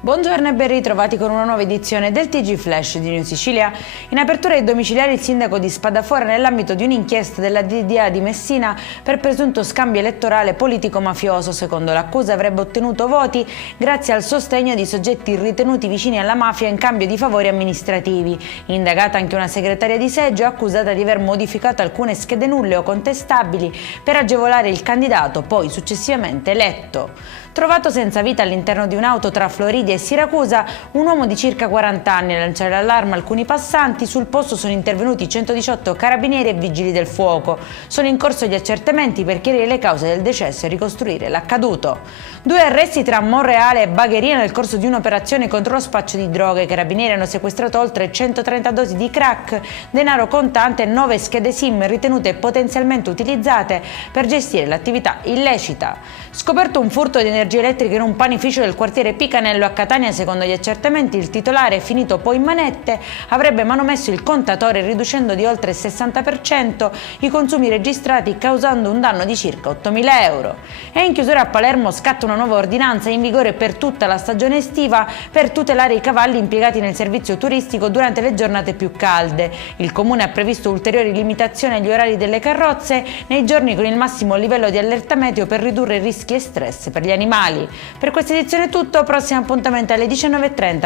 Buongiorno e ben ritrovati con una nuova edizione del TG Flash di New Sicilia. In apertura ai domiciliari il sindaco di Spadafora nell'ambito di un'inchiesta della DDA di Messina per presunto scambio elettorale politico-mafioso. Secondo l'accusa avrebbe ottenuto voti grazie al sostegno di soggetti ritenuti vicini alla mafia in cambio di favori amministrativi. Indagata anche una segretaria di seggio accusata di aver modificato alcune schede nulle o contestabili per agevolare il candidato poi successivamente eletto. Trovato senza vita all'interno di un'auto tra Floridia e Siracusa, un uomo di circa 40 anni. A lanciare l'allarme alcuni passanti, sul posto sono intervenuti 118 carabinieri e vigili del fuoco. Sono in corso gli accertamenti per chiarire le cause del decesso e ricostruire l'accaduto. 2 arresti tra Monreale e Bagheria nel corso di un'operazione contro lo spaccio di droghe. I carabinieri hanno sequestrato oltre 130 dosi di crack, denaro contante e 9 schede SIM ritenute potenzialmente utilizzate per gestire l'attività illecita. Scoperto un furto di energia elettrica in un panificio del quartiere Picanello a Catania. Secondo gli accertamenti il titolare, finito poi in manette, avrebbe manomesso il contatore riducendo di oltre il 60% i consumi registrati, causando un danno di circa 8.000 euro. E in chiusura a Palermo scatta una nuova ordinanza in vigore per tutta la stagione estiva per tutelare i cavalli impiegati nel servizio turistico durante le giornate più calde. Il comune ha previsto ulteriori limitazioni agli orari delle carrozze nei giorni con il massimo livello di allerta meteo per ridurre rischi e stress per gli animali. Per questa edizione è tutto, prossimo appuntamento alle 19:30.